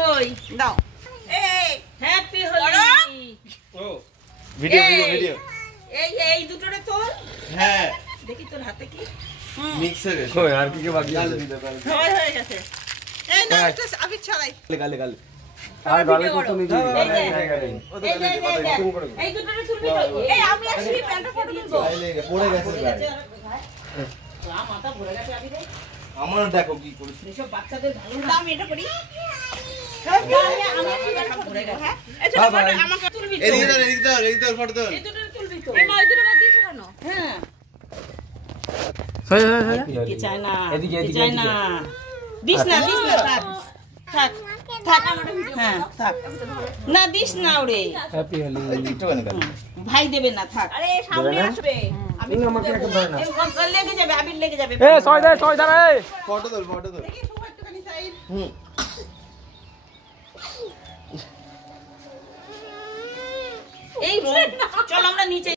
ওই দাও এই হ্যাপি হোলি ও ভিডিও ভিডিও এই দুটোরে তোল হ্যাঁ দেখি তোর হাতে কি মিক্স হয়ে গেছে কই আর কি বাকি আছে হয়ে গেছে এই না এটা আবি ছড়াই গালে গালে আর গালে কত নিচে এই দুটোরে তুলবি তো এই আমি আসি প্যান্টটা ফটো তুলবো পড়ে গেছে মাথা ভরে গেছে আবি রে আমার দেখো কি করেছে এসব বাচ্চাদের ভালো না আমি এটা করি আমি ভরে গেছে হ্যাঁ এটা আমাকে তুলবি তো এদিকে দাও ফটো দাও এই দুটোরে তুলবি তো এই নয় দুটো বাদ দিয়ে ছড়ানো হ্যাঁ কি চাই না এদিকে চাই না দিস না থাক থাক হ্যাঁ থাক না দিস না ওরে হ্যাপি হোলি একটুখানি দাও ভাই দেবে না থাক আরে সামনে আসবে আমি আমাকে একটা ধরে না লেগে যাবে আবির লেগে যাবে এ ছয় ধরে ফটো দাও দেখি সবাই একটুখানি সাইড এই চল আমরা নিচে